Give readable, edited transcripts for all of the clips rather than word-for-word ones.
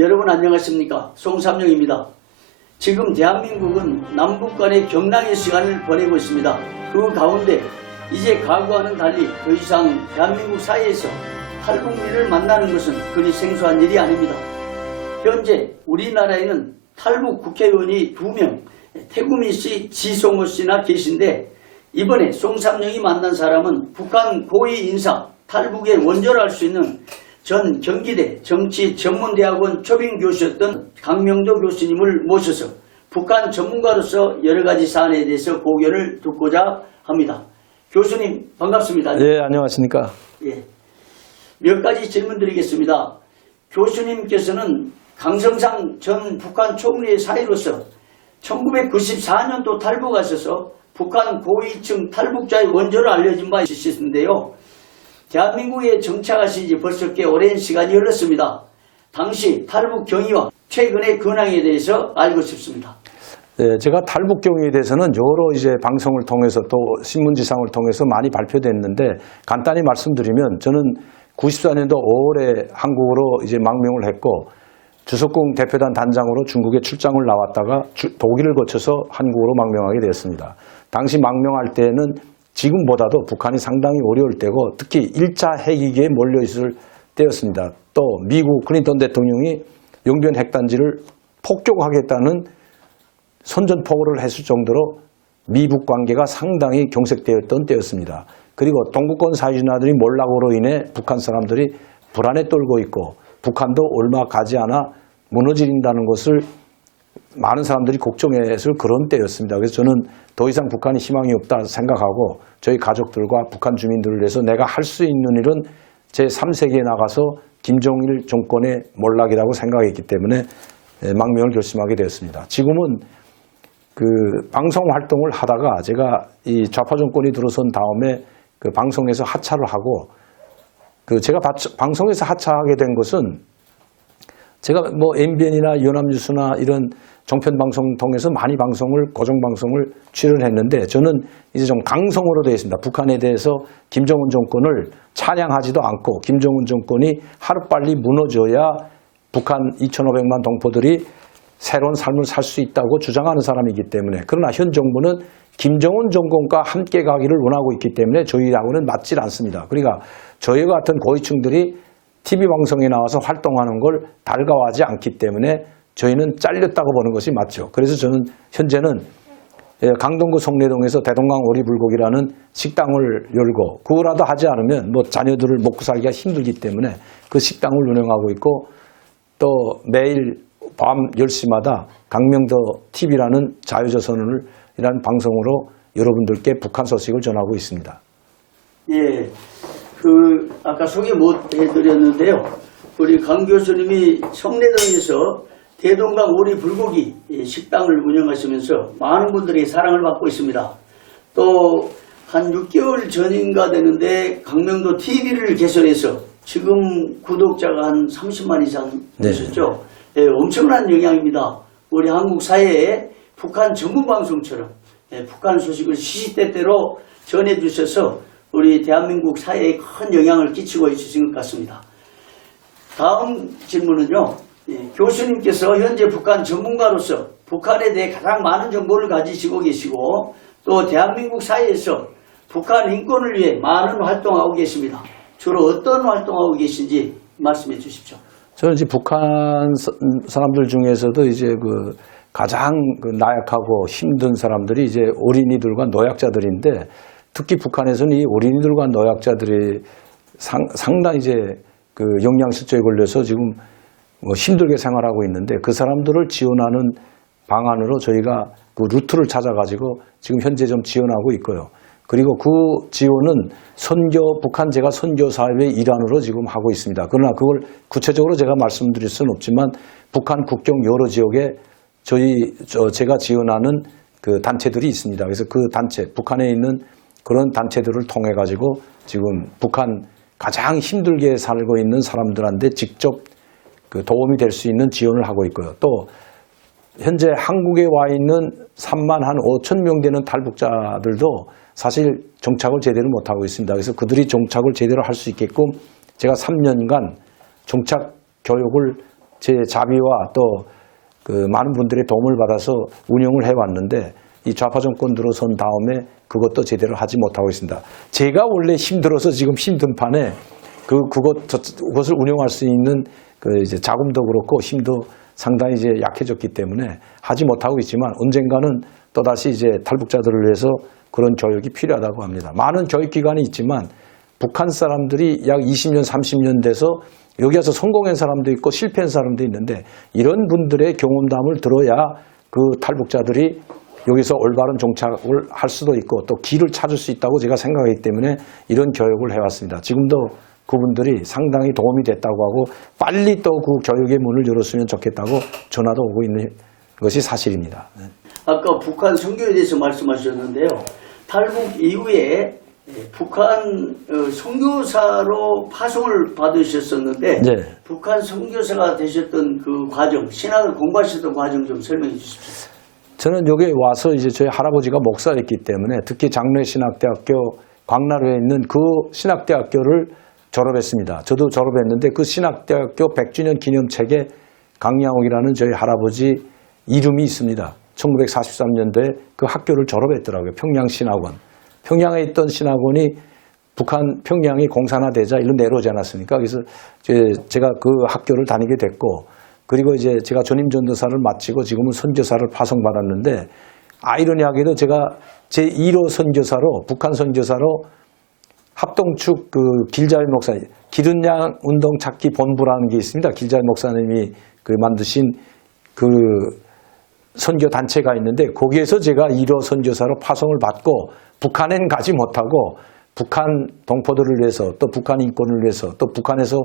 여러분 안녕하십니까? 송삼영입니다. 지금 대한민국은 남북 간의 경랑의 시간을 보내고 있습니다. 그 가운데 이제 과거와는 달리 더 이상 대한민국 사이에서 탈북민을 만나는 것은 그리 생소한 일이 아닙니다. 현재 우리나라에는 탈북 국회의원이 2명, 태구민 씨, 지성호 씨나 계신데 이번에 송삼영이 만난 사람은 북한 고위 인사 탈북의 원조를 할 수 있는 전 경기대 정치전문대학원 초빙 교수였던 강명도 교수님을 모셔서 북한 전문가로서 여러 가지 사안에 대해서 고견을 듣고자 합니다. 교수님 반갑습니다. 네, 안녕하십니까. 예. 몇 가지 질문 드리겠습니다. 교수님께서는 강성상 전 북한 총리의 사이로서 1994년도 탈북하셔서 북한 고위층 탈북자의 원조로 알려진 바 있으신데요. 대한민국에 정착하신 지 벌써 꽤 오랜 시간이 흘렀습니다. 당시 탈북 경위와 최근의 근황에 대해서 알고 싶습니다. 네, 제가 탈북 경위에 대해서는 여러 이제 방송을 통해서 또 신문지상을 통해서 많이 발표됐는데 간단히 말씀드리면 저는 94년도 5월에 한국으로 이제 망명을 했고 주석공 대표단 단장으로 중국에 출장을 나왔다가 독일을 거쳐서 한국으로 망명하게 되었습니다. 당시 망명할 때는 지금보다도 북한이 상당히 어려울 때고 특히 1차 핵위기에 몰려있을 때였습니다. 또 미국 클린턴 대통령이 영변 핵단지를 폭격하겠다는 선전포고를 했을 정도로 미북 관계가 상당히 경색되었던 때였습니다. 그리고 동구권 사회주의자들이 몰락으로 인해 북한 사람들이 불안에 떨고 있고 북한도 얼마 가지 않아 무너진다는 것을 많은 사람들이 걱정했을 그런 때였습니다. 그래서 저는 더 이상 북한이 희망이 없다 생각하고 저희 가족들과 북한 주민들을 위해서 내가 할 수 있는 일은 제3세계에 나가서 김정일 정권의 몰락이라고 생각했기 때문에 망명을 결심하게 되었습니다. 지금은 그 방송 활동을 하다가 제가 이 좌파 정권이 들어선 다음에 그 방송에서 하차를 하고 그 제가 방송에서 하차하게 된 것은 제가 뭐 MBN이나 연합뉴스나 이런 종편 방송 통해서 많이 고정방송을 출연했는데 저는 이제 좀 강성으로 되어 있습니다. 북한에 대해서 김정은 정권을 찬양하지도 않고 김정은 정권이 하루빨리 무너져야 북한 2,500만 동포들이 새로운 삶을 살 수 있다고 주장하는 사람이기 때문에 그러나 현 정부는 김정은 정권과 함께 가기를 원하고 있기 때문에 저희하고는 맞질 않습니다. 그러니까 저희와 같은 고위층들이 TV방송에 나와서 활동하는 걸 달가워하지 않기 때문에 저희는 잘렸다고 보는 것이 맞죠. 그래서 저는 현재는 강동구 송내동에서 대동강 오리불고기라는 식당을 열고 그거라도 하지 않으면 뭐 자녀들을 먹고 살기가 힘들기 때문에 그 식당을 운영하고 있고 또 매일 밤 10시마다 강명도 TV라는 자유조선이라는 방송으로 여러분들께 북한 소식을 전하고 있습니다. 예, 아까 소개 못 해드렸는데요. 우리 강 교수님이 성내동에서 대동강 오리 불고기 식당을 운영하시면서 많은 분들이 사랑을 받고 있습니다. 또 한 6개월 전인가 되는데 강명도 TV를 개설해서 지금 구독자가 한 30만 이상 되셨죠? 네. 엄청난 영향입니다. 우리 한국 사회에 북한 전문 방송처럼 북한 소식을 시시때때로 전해주셔서 우리 대한민국 사회에 큰 영향을 끼치고 있으신 것 같습니다. 다음 질문은요. 교수님께서 현재 북한 전문가로서 북한에 대해 가장 많은 정보를 가지시고 계시고 또 대한민국 사회에서 북한 인권을 위해 많은 활동하고 계십니다. 주로 어떤 활동하고 계신지 말씀해 주십시오. 저는 이제 북한 사람들 중에서도 이제 그 가장 나약하고 힘든 사람들이 이제 어린이들과 노약자들인데 특히 북한에서는 이 어린이들과 노약자들이 상당히 이제 그 영양실조에 걸려서 지금 뭐 힘들게 생활하고 있는데 그 사람들을 지원하는 방안으로 저희가 그 루트를 찾아가지고 지금 현재 좀 지원하고 있고요. 그리고 그 지원은 북한 제가 선교 사업의 일환으로 지금 하고 있습니다. 그러나 그걸 구체적으로 제가 말씀드릴 수는 없지만 북한 국경 여러 지역에 제가 지원하는 그 단체들이 있습니다. 그래서 그 단체, 북한에 있는 그런 단체들을 통해 가지고 지금 북한 가장 힘들게 살고 있는 사람들한테 직접 그 도움이 될 수 있는 지원을 하고 있고요. 또 현재 한국에 와 있는 3만 한 5천 명 되는 탈북자들도 사실 정착을 제대로 못하고 있습니다. 그래서 그들이 정착을 제대로 할 수 있게끔 제가 3년간 정착 교육을 제 자비와 또 그 많은 분들의 도움을 받아서 운영을 해왔는데 이 좌파 정권 들어선 다음에 그것도 제대로 하지 못하고 있습니다. 제가 원래 힘들어서 지금 힘든 판에 그것을 운영할 수 있는 그 이제 자금도 그렇고 힘도 상당히 이제 약해졌기 때문에 하지 못하고 있지만 언젠가는 또다시 이제 탈북자들을 위해서 그런 교육이 필요하다고 합니다. 많은 교육기관이 있지만 북한 사람들이 약 20년, 30년 돼서 여기 와서 성공한 사람도 있고 실패한 사람도 있는데 이런 분들의 경험담을 들어야 그 탈북자들이 여기서 올바른 정착을 할 수도 있고 또 길을 찾을 수 있다고 제가 생각하기 때문에 이런 교육을 해왔습니다. 지금도 그분들이 상당히 도움이 됐다고 하고 빨리 또 그 교육의 문을 열었으면 좋겠다고 전화도 오고 있는 것이 사실입니다. 아까 북한 선교에 대해서 말씀하셨는데요. 탈북 이후에 북한 선교사로 파송을 받으셨었는데 네. 북한 선교사가 되셨던 그 과정, 신학을 공부하셨던 과정 좀 설명해 주십시오. 저는 여기 와서 이제 저희 할아버지가 목사였기 때문에 특히 장로신학대학교 광나루에 있는 그 신학대학교를 졸업했습니다. 저도 졸업했는데 그 신학대학교 100주년 기념책에 강양옥이라는 저희 할아버지 이름이 있습니다. 1943년도에 그 학교를 졸업했더라고요. 평양신학원. 평양에 있던 신학원이 북한 평양이 공산화되자 일로 내려오지 않았습니까? 그래서 제가 그 학교를 다니게 됐고 그리고 이제 제가 전임 전도사를 마치고 지금은 선교사를 파송받았는데 아이러니하게도 제가 제1호 선교사로 북한 선교사로 합동축 그 길자일 목사 기른양 운동 찾기 본부라는 게 있습니다. 길자일 목사님이 그 만드신 그 선교 단체가 있는데 거기에서 제가 1호 선교사로 파송을 받고 북한엔 가지 못하고 북한 동포들을 위해서 또 북한 인권을 위해서 또 북한에서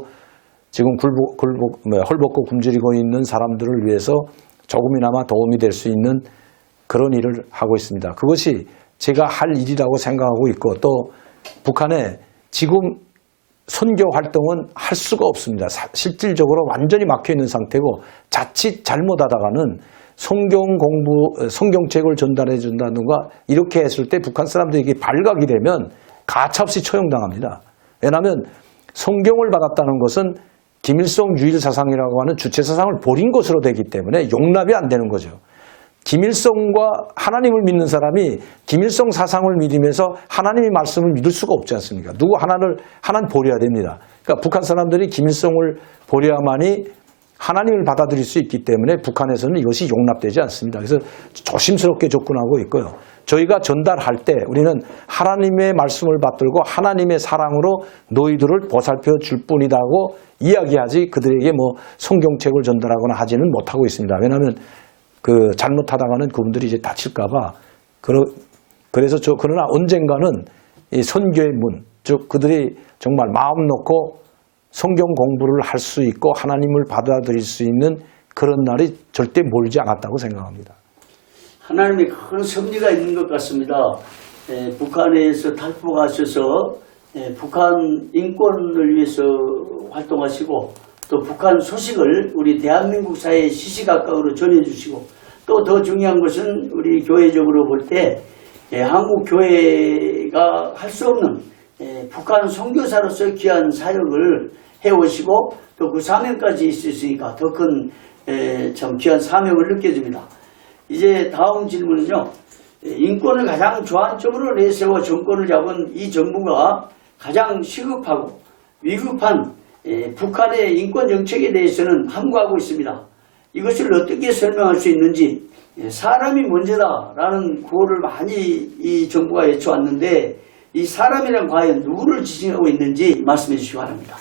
지금 헐벗고 굶주리고 있는 사람들을 위해서 조금이나마 도움이 될 수 있는 그런 일을 하고 있습니다. 그것이 제가 할 일이라고 생각하고 있고 또 북한에 지금 선교 활동은 할 수가 없습니다. 실질적으로 완전히 막혀 있는 상태고 자칫 잘못하다가는 성경책을 전달해 준다든가 이렇게 했을 때 북한 사람들에게 발각이 되면 가차없이 처형당합니다. 왜냐하면 성경을 받았다는 것은 김일성 유일 사상이라고 하는 주체 사상을 버린 것으로 되기 때문에 용납이 안 되는 거죠. 김일성과 하나님을 믿는 사람이 김일성 사상을 믿으면서 하나님의 말씀을 믿을 수가 없지 않습니까? 누구 하나는 버려야 됩니다. 그러니까 북한 사람들이 김일성을 버려야만이 하나님을 받아들일 수 있기 때문에 북한에서는 이것이 용납되지 않습니다. 그래서 조심스럽게 접근하고 있고요. 저희가 전달할 때 우리는 하나님의 말씀을 받들고 하나님의 사랑으로 너희들을 보살펴 줄 뿐이다고 이야기하지 그들에게 뭐 성경책을 전달하거나 하지는 못하고 있습니다. 왜냐하면 그 잘못하다가는 그분들이 이제 다칠까봐 그래서 그러나 언젠가는 이 선교의 문, 즉 그들이 정말 마음 놓고 성경 공부를 할 수 있고 하나님을 받아들일 수 있는 그런 날이 절대 멀지 않았다고 생각합니다. 하나님의 큰 섭리가 있는 것 같습니다. 북한에서 탈북하셔서 북한 인권을 위해서 활동하시고 또 북한 소식을 우리 대한민국 사회에 시시각각으로 전해주시고 또 더 중요한 것은 우리 교회적으로 볼 때 한국 교회가 할 수 없는 북한 선교사로서 귀한 사역을 해오시고 또 그 사명까지 있으시니까 더 큰 참 귀한 사명을 느껴집니다. 이제 다음 질문은요. 인권을 가장 주안점으로 내세워 정권을 잡은 이 정부가 가장 시급하고 위급한 북한의 인권 정책에 대해서는 함구하고 있습니다. 이것을 어떻게 설명할 수 있는지 사람이 문제다라는 구호를 많이 이 정부가 외쳐왔는데 이 사람이란 과연 누구를 지칭하고 있는지 말씀해 주시기 바랍니다.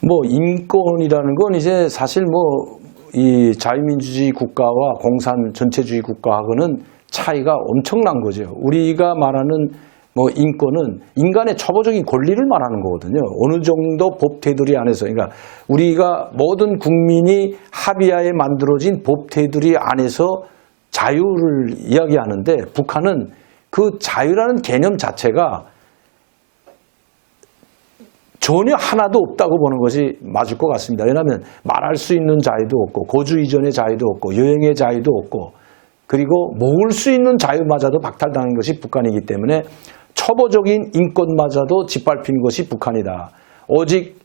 뭐 인권이라는 건 이제 사실 뭐 이 자유민주주의 국가와 공산 전체주의 국가하고는 차이가 엄청난 거죠. 우리가 말하는 뭐 인권은 인간의 초보적인 권리를 말하는 거거든요. 어느 정도 법 테두리 안에서, 그러니까 우리가 모든 국민이 합의하에 만들어진 법 테두리 안에서 자유를 이야기하는데 북한은 그 자유라는 개념 자체가 전혀 하나도 없다고 보는 것이 맞을 것 같습니다. 왜냐하면 말할 수 있는 자유도 없고 거주 이전의 자유도 없고 여행의 자유도 없고 그리고 먹을 수 있는 자유마저도 박탈당한 것이 북한이기 때문에 초보적인 인권마저도 짓밟힌 것이 북한이다. 오직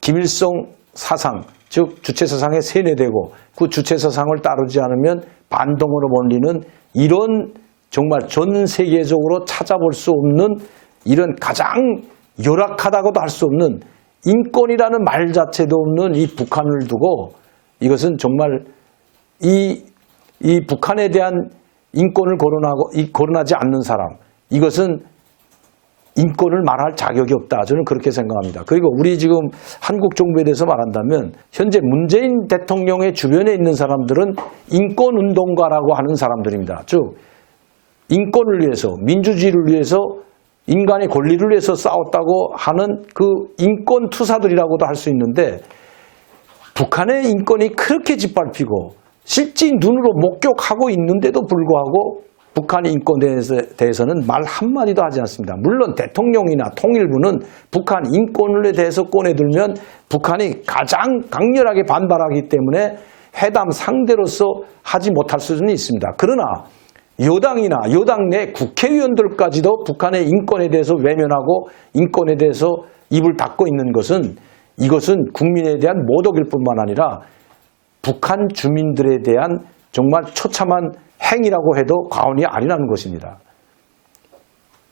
김일성 사상, 즉 주체사상에 세뇌되고 그 주체사상을 따르지 않으면 반동으로 몰리는 이런 정말 전 세계적으로 찾아볼 수 없는 이런 가장 열악하다고도 할 수 없는 인권이라는 말 자체도 없는 이 북한을 두고 이것은 정말 이 북한에 대한 인권을 거론하지 않는 사람, 이것은 인권을 말할 자격이 없다. 저는 그렇게 생각합니다. 그리고 우리 지금 한국 정부에 대해서 말한다면 현재 문재인 대통령의 주변에 있는 사람들은 인권운동가라고 하는 사람들입니다. 즉 인권을 위해서, 민주주의를 위해서, 인간의 권리를 위해서 싸웠다고 하는 그 인권투사들이라고도 할 수 있는데 북한의 인권이 그렇게 짓밟히고 실제 눈으로 목격하고 있는데도 불구하고 북한의 인권에 대해서는 말 한마디도 하지 않습니다. 물론 대통령이나 통일부는 북한 인권에 대해서 꺼내들면 북한이 가장 강렬하게 반발하기 때문에 회담 상대로서 하지 못할 수는 있습니다. 그러나 여당이나 여당 내 국회의원들까지도 북한의 인권에 대해서 외면하고 인권에 대해서 입을 닫고 있는 것은 이것은 국민에 대한 모독일 뿐만 아니라 북한 주민들에 대한 정말 처참한 행위라고 해도 과언이 아니라는 것입니다.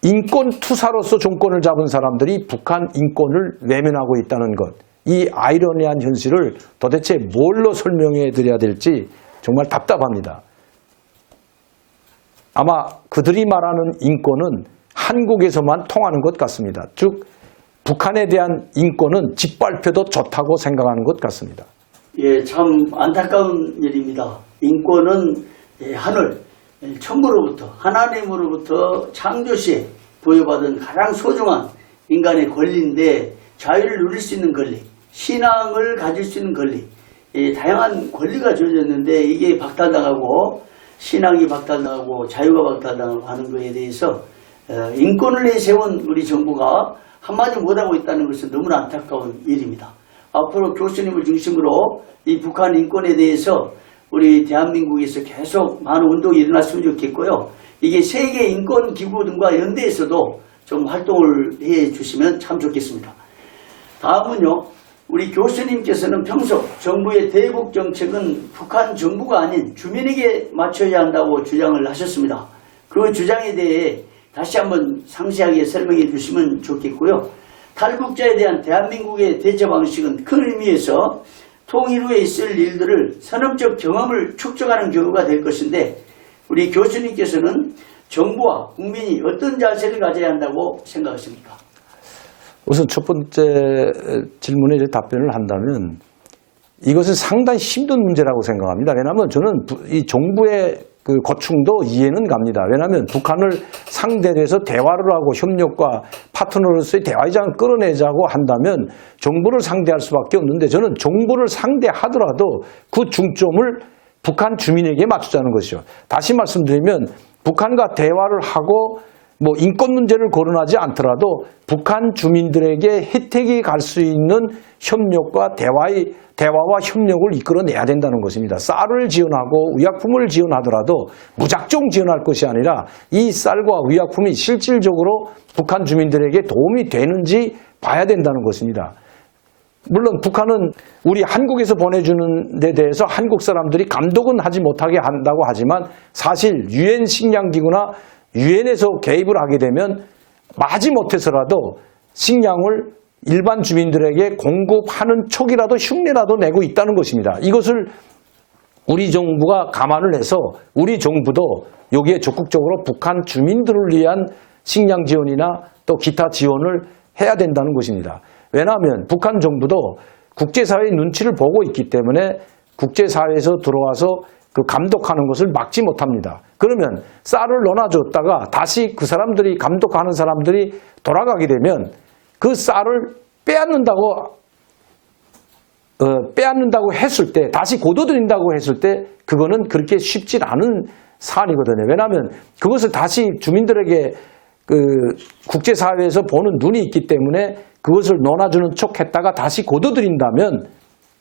인권 투사로서 정권을 잡은 사람들이 북한 인권을 외면하고 있다는 것, 이 아이러니한 현실을 도대체 뭘로 설명해 드려야 될지 정말 답답합니다. 아마 그들이 말하는 인권은 한국에서만 통하는 것 같습니다. 즉 북한에 대한 인권은 짓밟혀도 좋다고 생각하는 것 같습니다. 예, 참 안타까운 일입니다. 인권은 하늘, 천부로부터, 하나님으로부터 창조시에 부여받은 가장 소중한 인간의 권리인데 자유를 누릴 수 있는 권리, 신앙을 가질 수 있는 권리, 다양한 권리가 주어졌는데 이게 박탈당하고 신앙이 박탈당하고 자유가 박탈당하고 하는 것에 대해서 인권을 내세운 우리 정부가 한마디 못하고 있다는 것은 너무나 안타까운 일입니다. 앞으로 교수님을 중심으로 이 북한 인권에 대해서 우리 대한민국에서 계속 많은 운동이 일어났으면 좋겠고요. 이게 세계 인권기구 등과 연대에서도 좀 활동을 해 주시면 참 좋겠습니다. 다음은요. 우리 교수님께서는 평소 정부의 대북 정책은 북한 정부가 아닌 주민에게 맞춰야 한다고 주장을 하셨습니다. 그 주장에 대해 다시 한번 상세하게 설명해 주시면 좋겠고요. 탈북자에 대한 대한민국의 대처 방식은 큰 의미에서 통일 후에 있을 일들을 선언적 경험을 축적하는 경우가 될 것인데 우리 교수님께서는 정부와 국민이 어떤 자세를 가져야 한다고 생각하십니까? 우선 첫 번째 질문에 이제 답변을 한다면 이것은 상당히 힘든 문제라고 생각합니다. 왜냐하면 저는 이 정부의 그 고충도 이해는 갑니다. 왜냐하면 북한을 상대로 해서 대화를 하고 협력과 파트너로서의 대화의 장을 끌어내자고 한다면 정부를 상대할 수밖에 없는데 저는 정부를 상대하더라도 그 중점을 북한 주민에게 맞추자는 것이죠. 다시 말씀드리면 북한과 대화를 하고 뭐 인권 문제를 거론하지 않더라도 북한 주민들에게 혜택이 갈 수 있는 협력과 대화와 협력을 이끌어내야 된다는 것입니다. 쌀을 지원하고 의약품을 지원하더라도 무작정 지원할 것이 아니라 이 쌀과 의약품이 실질적으로 북한 주민들에게 도움이 되는지 봐야 된다는 것입니다. 물론 북한은 우리 한국에서 보내주는 데 대해서 한국 사람들이 감독은 하지 못하게 한다고 하지만 사실 유엔 식량기구나 유엔에서 개입을 하게 되면 마지못해서라도 식량을 일반 주민들에게 공급하는 촉이라도 흉내라도 내고 있다는 것입니다. 이것을 우리 정부가 감안을 해서 우리 정부도 여기에 적극적으로 북한 주민들을 위한 식량 지원이나 또 기타 지원을 해야 된다는 것입니다. 왜냐하면 북한 정부도 국제사회의 눈치를 보고 있기 때문에 국제사회에서 들어와서 그 감독하는 것을 막지 못합니다. 그러면 쌀을 넣어줬다가 다시 그 사람들이 감독하는 사람들이 돌아가게 되면 그 쌀을 빼앗는다고 했을 때 다시 고도드린다고 했을 때 그거는 그렇게 쉽지 않은 사안이거든요. 왜냐하면 그것을 다시 주민들에게 그 국제사회에서 보는 눈이 있기 때문에 그것을 논아주는 척 했다가 다시 고도드린다면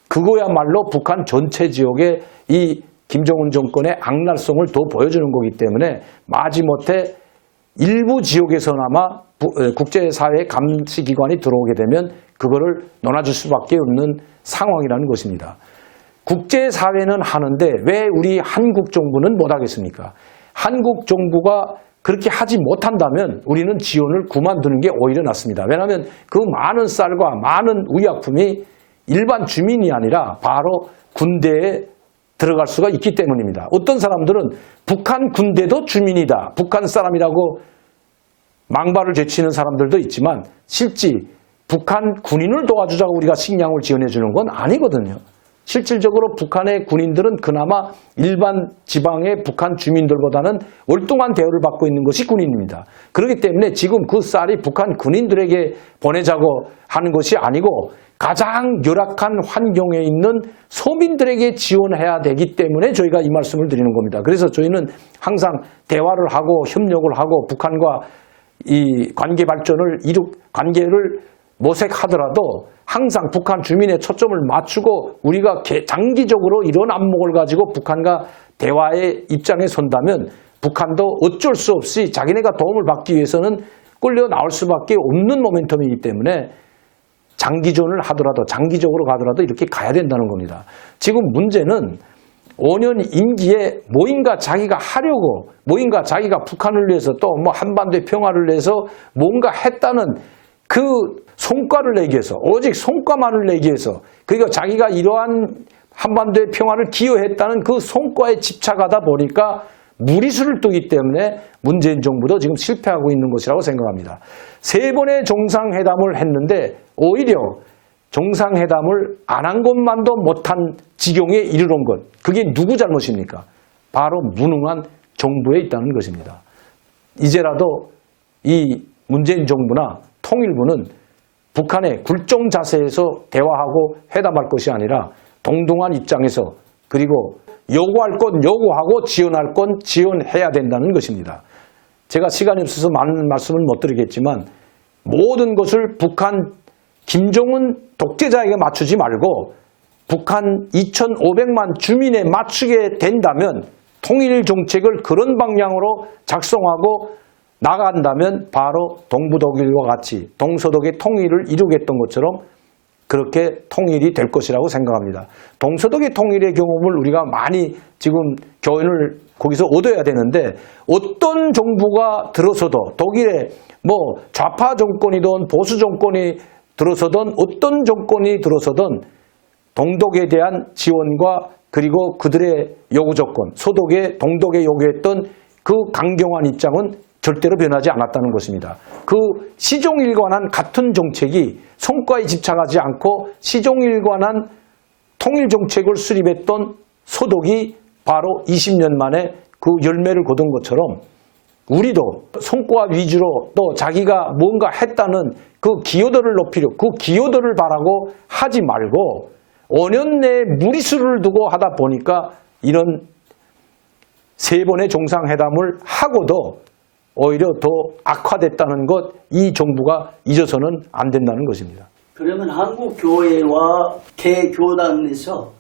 그거야말로 북한 전체 지역에 이 김정은 정권의 악랄성을 더 보여주는 거기 때문에 마지못해 일부 지역에서나마 국제사회 감시기관이 들어오게 되면 그거를 논아줄 수밖에 없는 상황이라는 것입니다. 국제사회는 하는데 왜 우리 한국 정부는 못하겠습니까? 한국 정부가 그렇게 하지 못한다면 우리는 지원을 그만두는 게 오히려 낫습니다. 왜냐하면 그 많은 쌀과 많은 의약품이 일반 주민이 아니라 바로 군대에 들어갈 수가 있기 때문입니다. 어떤 사람들은 북한 군대도 주민이다, 북한 사람이라고 망발을 제치는 사람들도 있지만 실제 북한 군인을 도와주자고 우리가 식량을 지원해 주는 건 아니거든요. 실질적으로 북한의 군인들은 그나마 일반 지방의 북한 주민들보다는 월등한 대우를 받고 있는 것이 군인입니다. 그렇기 때문에 지금 그 쌀이 북한 군인들에게 보내자고 하는 것이 아니고 가장 열악한 환경에 있는 서민들에게 지원해야 되기 때문에 저희가 이 말씀을 드리는 겁니다. 그래서 저희는 항상 대화를 하고 협력을 하고 북한과 이 관계 발전을 관계를 모색하더라도 항상 북한 주민의 초점을 맞추고 우리가 장기적으로 이런 안목을 가지고 북한과 대화의 입장에 선다면 북한도 어쩔 수 없이 자기네가 도움을 받기 위해서는 끌려 나올 수밖에 없는 모멘텀이기 때문에 장기전을 하더라도 장기적으로 가더라도 이렇게 가야 된다는 겁니다. 지금 문제는 5년 임기에 뭐인가 자기가 하려고 뭐인가 자기가 북한을 위해서 또 뭐 한반도의 평화를 위해서 뭔가 했다는 그 성과를 내기 위해서 오직 성과만을 내기 위해서 그러니까 자기가 이러한 한반도의 평화를 기여했다는 그 성과에 집착하다 보니까 무리수를 두기 때문에 문재인 정부도 지금 실패하고 있는 것이라고 생각합니다. 3번의 정상회담을 했는데 오히려 정상회담을 안 한 것만도 못한 지경에 이르는 것, 그게 누구 잘못입니까? 바로 무능한 정부에 있다는 것입니다. 이제라도 이 문재인 정부나 통일부는 북한의 굴종 자세에서 대화하고 회담할 것이 아니라 동등한 입장에서 그리고 요구할 건 요구하고 지원할 건 지원해야 된다는 것입니다. 제가 시간이 없어서 많은 말씀을 못 드리겠지만 모든 것을 북한 김정은 독재자에게 맞추지 말고 북한 2,500만 주민에 맞추게 된다면 통일 정책을 그런 방향으로 작성하고 나간다면 바로 동부독일과 같이 동서독의 통일을 이루겠던 것처럼 그렇게 통일이 될 것이라고 생각합니다. 동서독의 통일의 경험을 우리가 많이 지금 교훈을 거기서 얻어야 되는데 어떤 정부가 들어서도 독일의 뭐 좌파 정권이든 보수 정권이 들어서든 어떤 정권이 들어서든 동독에 대한 지원과 그리고 그들의 요구 조건, 서독에 동독에 요구했던 그 강경한 입장은 절대로 변하지 않았다는 것입니다. 그 시종일관한 같은 정책이 성과에 집착하지 않고 시종일관한 통일정책을 수립했던 서독이 바로 20년 만에 그 열매를 거둔 것처럼 우리도 성과 위주로 또 자기가 뭔가 했다는 그 기여도를 높이려 그 기여도를 바라고 하지 말고 5년 내에 무리수를 두고 하다 보니까 이런 3번의 정상회담을 하고도 오히려 더 악화됐다는 것, 이 정부가 잊어서는 안 된다는 것입니다. 그러면 한국교회와 개교단에서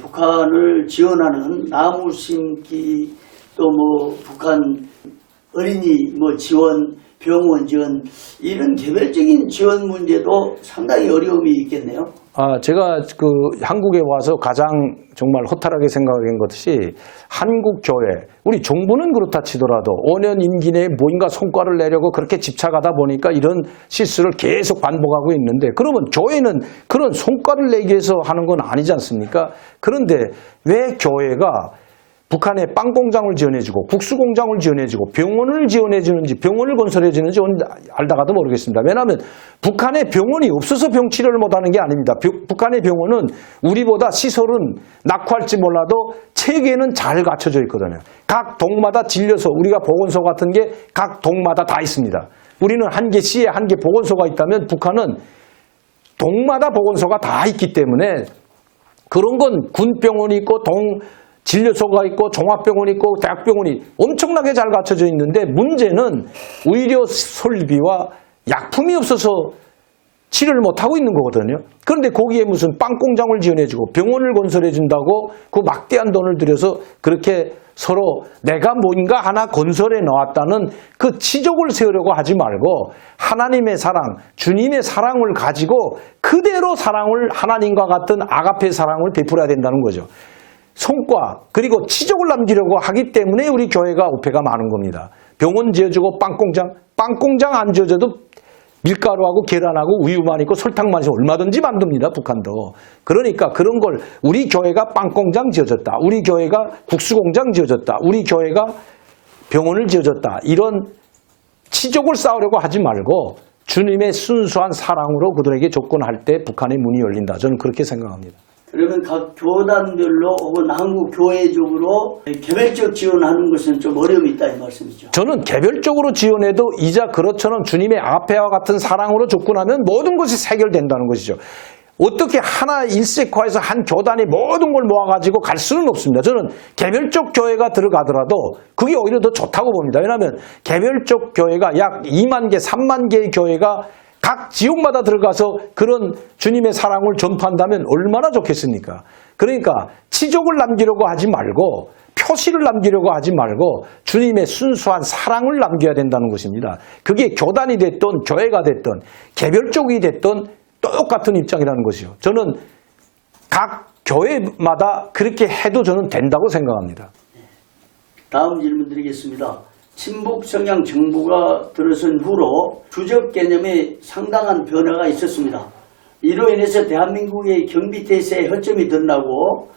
북한을 지원하는 나무 심기 또 뭐 북한 어린이 뭐 지원, 병원 지원 이런 개별적인 지원 문제도 상당히 어려움이 있겠네요. 제가 그 한국에 와서 가장 정말 허탈하게 생각한 것이 한국교회, 우리 정부는 그렇다 치더라도 5년 임기 내에 뭔가 성과를 내려고 그렇게 집착하다 보니까 이런 실수를 계속 반복하고 있는데 그러면 교회는 그런 성과를 내기 위해서 하는 건 아니지 않습니까? 그런데 왜 교회가 북한에 빵 공장을 지원해주고 국수 공장을 지원해주고 병원을 지원해주는지 병원을 건설해주는지 알다가도 모르겠습니다. 왜냐하면 북한에 병원이 없어서 병치료를 못하는 게 아닙니다. 북한의 병원은 우리보다 시설은 낙후할지 몰라도 체계는 잘 갖춰져 있거든요. 각 동마다 진료소, 우리가 보건소 같은 게 각 동마다 다 있습니다. 우리는 한 개 시에 한 개 보건소가 있다면 북한은 동마다 보건소가 다 있기 때문에 그런 건 군병원이 있고 진료소가 있고 종합병원이 있고 대학병원이 엄청나게 잘 갖춰져 있는데 문제는 의료 설비와 약품이 없어서 치료를 못하고 있는 거거든요. 그런데 거기에 무슨 빵 공장을 지원해주고 병원을 건설해준다고 그 막대한 돈을 들여서 그렇게 서로 내가 뭔가 하나 건설해 놓았다는 그 치족을 세우려고 하지 말고 하나님의 사랑, 주님의 사랑을 가지고 그대로 사랑을 하나님과 같은 아가페 사랑을 베풀어야 된다는 거죠. 성과 그리고 치족을 남기려고 하기 때문에 우리 교회가 오폐가 많은 겁니다. 병원 지어주고 빵공장 안 지어줘도 밀가루하고 계란하고 우유만 있고 설탕만 있으면 얼마든지 만듭니다. 북한도. 그러니까 그런 걸 우리 교회가 빵공장 지어줬다. 우리 교회가 국수공장 지어줬다. 우리 교회가 병원을 지어줬다. 이런 치족을 쌓으려고 하지 말고 주님의 순수한 사랑으로 그들에게 접근할 때 북한의 문이 열린다. 저는 그렇게 생각합니다. 그러면 각 교단별로 혹은 한국 교회적으로 개별적 지원하는 것은 좀 어려움이 있다 이 말씀이죠. 저는 개별적으로 지원해도 이자 그렇처럼 주님의 아페와 같은 사랑으로 접근하면 모든 것이 해결된다는 것이죠. 어떻게 하나 일색화해서 한 교단이 모든 걸 모아가지고 갈 수는 없습니다. 저는 개별적 교회가 들어가더라도 그게 오히려 더 좋다고 봅니다. 왜냐하면 개별적 교회가 약 2만 개, 3만 개의 교회가 각 지역마다 들어가서 그런 주님의 사랑을 전파한다면 얼마나 좋겠습니까? 그러니까 치족을 남기려고 하지 말고 표시를 남기려고 하지 말고 주님의 순수한 사랑을 남겨야 된다는 것입니다. 그게 교단이 됐든 교회가 됐든 개별적이 됐든 똑같은 입장이라는 것이요. 저는 각 교회마다 그렇게 해도 저는 된다고 생각합니다. 다음 질문 드리겠습니다. 친북 성향 정부가 들어선 후로 주적 개념에 상당한 변화가 있었습니다. 이로 인해서 대한민국의 경비태세에 허점이 드러나고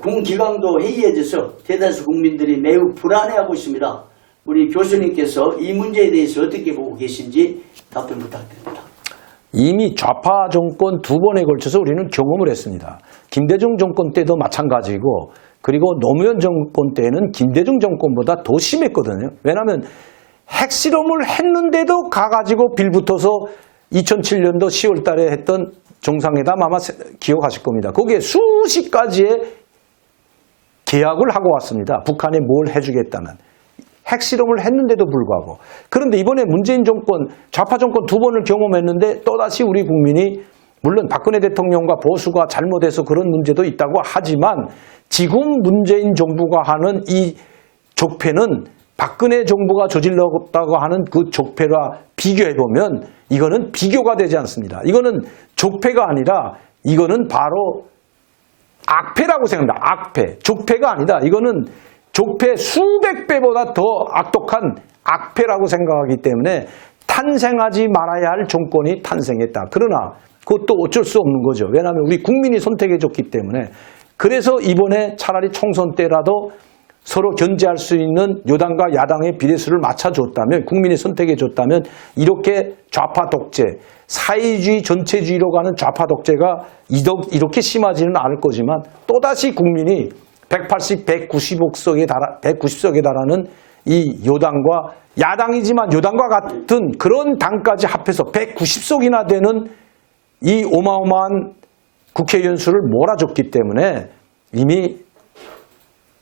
군기강도 해이해져서 대다수 국민들이 매우 불안해하고 있습니다. 우리 교수님께서 이 문제에 대해서 어떻게 보고 계신지 답변 부탁드립니다. 이미 좌파 정권 두 번에 걸쳐서 우리는 경험을 했습니다. 김대중 정권 때도 마찬가지고 그리고 노무현 정권 때는 김대중 정권보다 더 심했거든요. 왜냐하면 핵실험을 했는데도 가가지고 빌붙어서 2007년도 10월 달에 했던 정상회담 아마 기억하실 겁니다. 거기에 수십 가지의 계약을 하고 왔습니다. 북한에 뭘 해주겠다는. 핵실험을 했는데도 불구하고. 그런데 이번에 문재인 정권, 좌파 정권 두 번을 경험했는데 또다시 우리 국민이 물론 박근혜 대통령과 보수가 잘못해서 그런 문제도 있다고 하지만 지금 문재인 정부가 하는 이 적폐는 박근혜 정부가 저질렀다고 하는 그 적폐와 비교해보면 이거는 비교가 되지 않습니다. 이거는 적폐가 아니라 이거는 바로 악폐라고 생각합니다. 악폐. 적폐가 아니다. 이거는 적폐 수백 배보다 더 악독한 악폐라고 생각하기 때문에 탄생하지 말아야 할 정권이 탄생했다. 그러나 그것도 어쩔 수 없는 거죠. 왜냐하면 우리 국민이 선택해줬기 때문에. 그래서 이번에 차라리 총선 때라도 서로 견제할 수 있는 여당과 야당의 비례수를 맞춰줬다면, 국민이 선택해줬다면 이렇게 좌파 독재, 사회주의 전체주의로 가는 좌파 독재가 이렇게 심하지는 않을 거지만 또다시 국민이 180, 190석에 달하는 이 여당과 야당이지만 여당과 같은 그런 당까지 합해서 190석이나 되는 이 어마어마한 국회의원 수를 몰아줬기 때문에 이미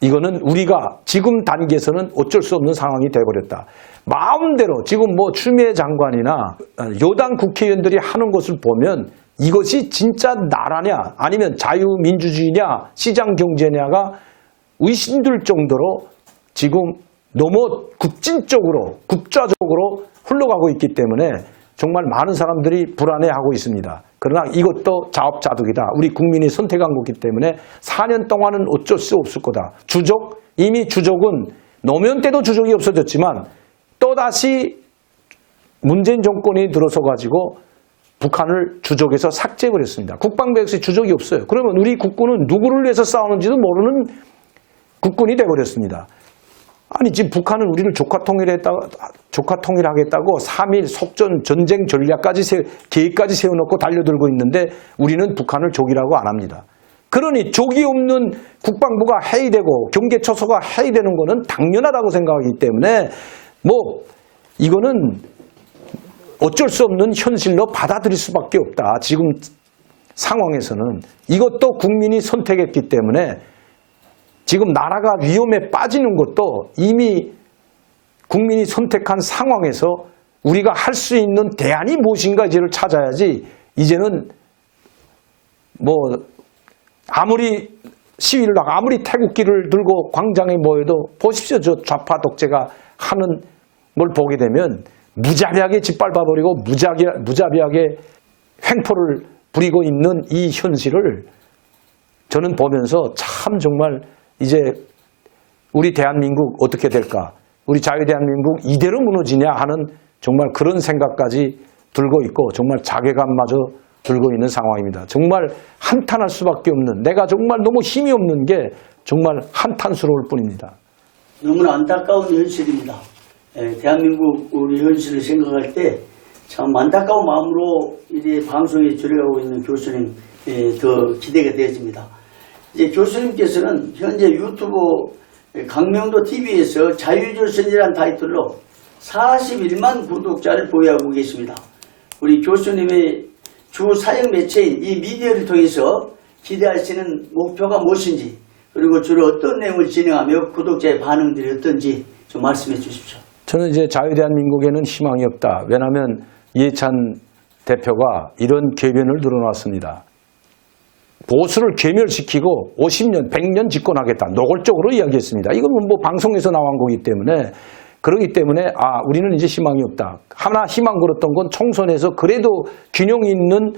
이거는 우리가 지금 단계에서는 어쩔 수 없는 상황이 되어버렸다. 마음대로 지금 뭐 추미애 장관이나 여당 국회의원들이 하는 것을 보면 이것이 진짜 나라냐 아니면 자유민주주의냐 시장경제냐가 의심될 정도로 지금 너무 국자적으로 흘러가고 있기 때문에 정말 많은 사람들이 불안해하고 있습니다. 그러나 이것도 자업자득이다. 우리 국민이 선택한 거기 때문에 4년 동안은 어쩔 수 없을 거다. 주적, 이미 주적은 노무현 때도 주적이 없어졌지만 또다시 문재인 정권이 들어서 가지고 북한을 주적에서 삭제해버렸습니다. 국방부에서 주적이 없어요. 그러면 우리 국군은 누구를 위해서 싸우는지도 모르는 국군이 돼버렸습니다. 아니 지금 북한은 우리를 조카 통일하겠다고 3.1 속전 전쟁 전략까지 계획까지 세워놓고 달려들고 있는데 우리는 북한을 적이라고 안 합니다. 그러니 적이 없는 국방부가 해이되고 경계처소가 해이되는 것은 당연하다고 생각하기 때문에 뭐 이거는 어쩔 수 없는 현실로 받아들일 수밖에 없다. 지금 상황에서는 이것도 국민이 선택했기 때문에 지금 나라가 위험에 빠지는 것도 이미 국민이 선택한 상황에서 우리가 할 수 있는 대안이 무엇인가 이제를 찾아야지 이제는 뭐 아무리 시위를 나가 아무리 태국기를 들고 광장에 모여도 보십시오. 저 좌파 독재가 하는 걸 보게 되면 무자비하게 짓밟아버리고 무자비하게 횡포를 부리고 있는 이 현실을 저는 보면서 참 정말 이제 우리 대한민국 어떻게 될까? 우리 자유대한민국 이대로 무너지냐 하는 정말 그런 생각까지 들고 있고 정말 자괴감마저 들고 있는 상황입니다. 정말 한탄할 수밖에 없는, 내가 정말 너무 힘이 없는 게 정말 한탄스러울 뿐입니다. 너무나 안타까운 현실입니다. 대한민국 우리 현실을 생각할 때 참 안타까운 마음으로 이제 방송에 출연하고 있는 교수님 더 기대가 되어집니다. 이제 교수님께서는 현재 유튜브 강명도 TV에서 자유조선이라는 타이틀로 41만 구독자를 보유하고 계십니다. 우리 교수님의 주 사역 매체인 이 미디어를 통해서 기대하시는 목표가 무엇인지, 그리고 주로 어떤 내용을 진행하며 구독자의 반응들이 어떤지 좀 말씀해 주십시오. 저는 이제 자유대한민국에는 희망이 없다. 왜냐하면 이해찬 대표가 이런 궤변을 늘어놨습니다. 보수를 괴멸시키고 50년, 100년 집권하겠다. 노골적으로 이야기했습니다. 이건 뭐 방송에서 나온 거기 때문에, 그러기 때문에 우리는 이제 희망이 없다. 하나 희망 걸었던 건 총선에서 그래도 균형 있는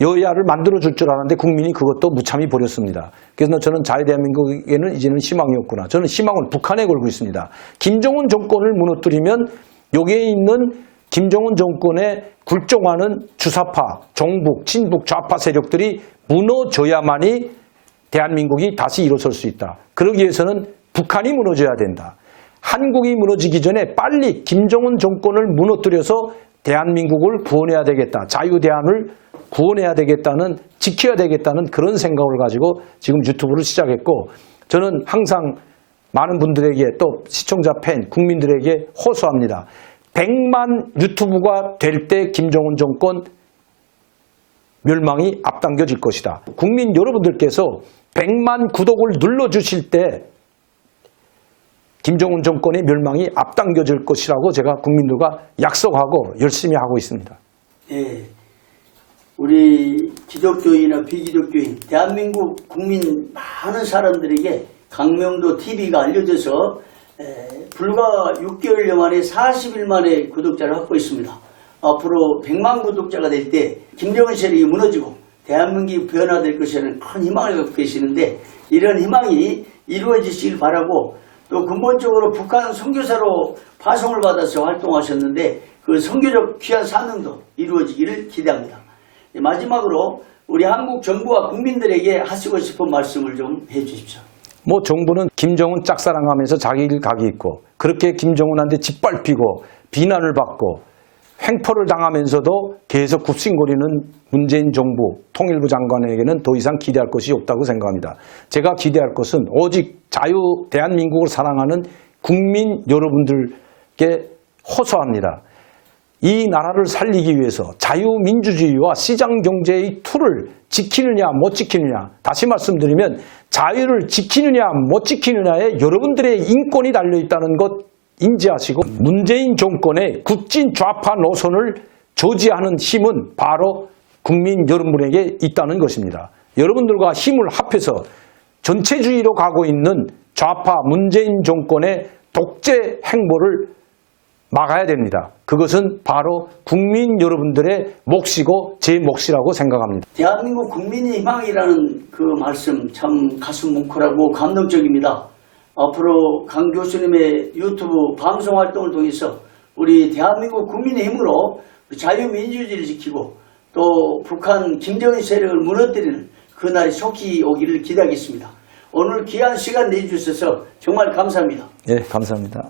여야를 만들어줄 줄 알았는데 국민이 그것도 무참히 버렸습니다. 그래서 저는 자유대한민국에는 이제는 희망이 없구나. 저는 희망을 북한에 걸고 있습니다. 김정은 정권을 무너뜨리면 여기에 있는 김정은 정권에 굴종하는 주사파, 종북, 친북, 좌파 세력들이 무너져야만이 대한민국이 다시 일어설 수 있다. 그러기 위해서는 북한이 무너져야 된다. 한국이 무너지기 전에 빨리 김정은 정권을 무너뜨려서 대한민국을 구원해야 되겠다. 자유대한을 구원해야 되겠다는, 지켜야 되겠다는 그런 생각을 가지고 지금 유튜브를 시작했고, 저는 항상 많은 분들에게 또 시청자 팬, 국민들에게 호소합니다. 100만 유튜브가 될 때 김정은 정권 멸망이 앞당겨질 것이다. 국민 여러분들께서 100만 구독을 눌러주실 때 김정은 정권의 멸망이 앞당겨질 것이라고 제가 국민들과 약속하고 열심히 하고 있습니다. 예, 우리 기독교인이나 비기독교인, 대한민국 국민 많은 사람들에게 강명도 TV가 알려져서 불과 6개월여 만에 41만의 구독자를 확보했습니다. 앞으로 100만 구독자가 될 때 김정은 세력이 무너지고 대한민국이 변화될 것이라는 큰 희망을 갖고 계시는데, 이런 희망이 이루어지시길 바라고, 또 근본적으로 북한 선교사로 파송을 받아서 활동하셨는데 그 선교적 귀한 사명도 이루어지기를 기대합니다. 마지막으로 우리 한국 정부와 국민들에게 하시고 싶은 말씀을 좀 해주십시오. 뭐 정부는 김정은 짝사랑하면서 자기 길 가기 있고, 그렇게 김정은한테 짓밟히고 비난을 받고 횡포를 당하면서도 계속 굽신거리는 문재인 정부 통일부 장관에게는 더 이상 기대할 것이 없다고 생각합니다. 제가 기대할 것은 오직 대한민국을 사랑하는 국민 여러분들께 호소합니다. 이 나라를 살리기 위해서 자유민주주의와 시장경제의 틀을 지키느냐 못 지키느냐, 다시 말씀드리면 자유를 지키느냐 못 지키느냐에 여러분들의 인권이 달려있다는 것 인지하시고, 문재인 정권의 굳진 좌파 노선을 저지하는 힘은 바로 국민 여러분에게 있다는 것입니다. 여러분들과 힘을 합해서 전체주의로 가고 있는 좌파 문재인 정권의 독재 행보를 막아야 됩니다. 그것은 바로 국민 여러분들의 몫이고 제 몫이라고 생각합니다. 대한민국 국민의 희망이라는 그 말씀 참 가슴 뭉클하고 감동적입니다. 앞으로 강 교수님의 유튜브 방송 활동을 통해서 우리 대한민국 국민의 힘으로 자유민주주의를 지키고 또 북한 김정은 세력을 무너뜨리는 그날이 속히 오기를 기대하겠습니다. 오늘 귀한 시간 내주셔서 정말 감사합니다. 네, 감사합니다.